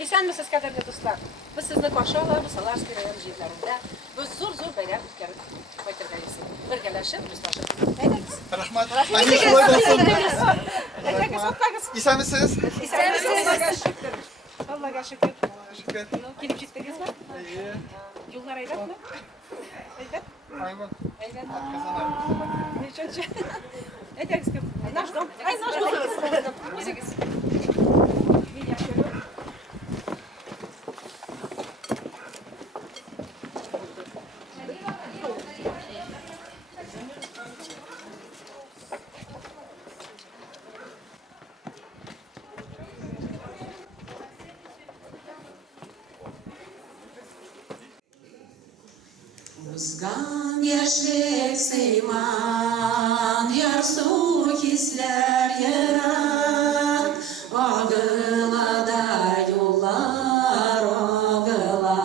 Esenmisiz kaderli dostlar? Biz sizni qarshi olamiz Salarskiy rayon jiyetlarida. Biz zo'r bayram o'tkazib birgalashib, do'stlashib. Aytamiz. Rahmat. Esenmisiz? Allohga shukr. Shukr. Kelib ketdingizmi? Yo'llar aytadimi? Aytat. Maymun. Aytat. Kazanamiz. Nechunchi? Aytangiz kim? Nаш dom. Ay, nаш dom. O'zingiz. Uzgan yaşlık seyman, yarsu hisler yarat, ağılada yollar ağıla.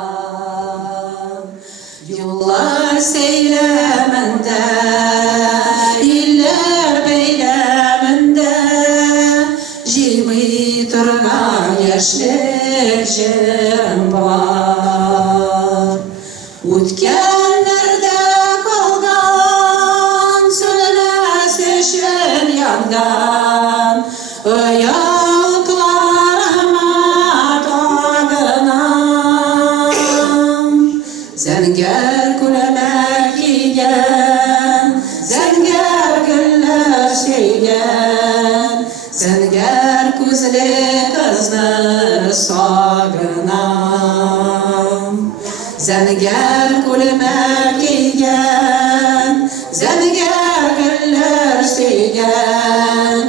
Yollar seylemende, iller beylemende, jimi turgan yaşlık jırım var. O'tganlarda qolgan so'nmas eshin yangan oyoqlarima tog'inam zangar ko'ylak kiygan zangar gullar suygan zangar ko'zli qizni sog'inam zangar ko'ylak kiygan zangar gullar suygan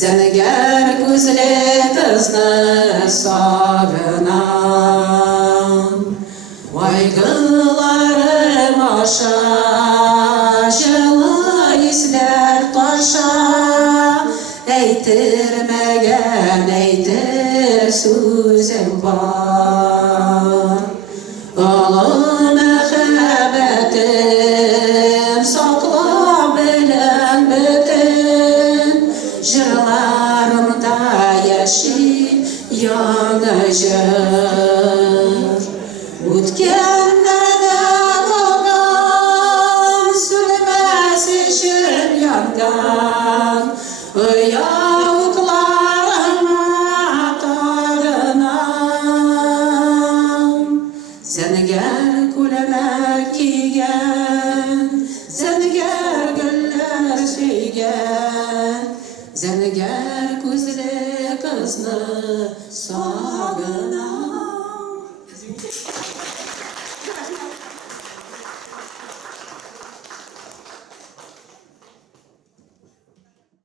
zangar ko'zli qizni sog'inam Vaygılarım aşa жылы esler taşa aytırmagan aytır so'zim var Oğlum mehabetim sakla bilen bütün Jırlarımda yaşayıp yanacak O'tganlarda qolgan so'nmas eshin yangan oyoqlarima tog'inam zangar ko'ylak kiygan zangar gullar suygan zangar ko'zli qizni sog'inam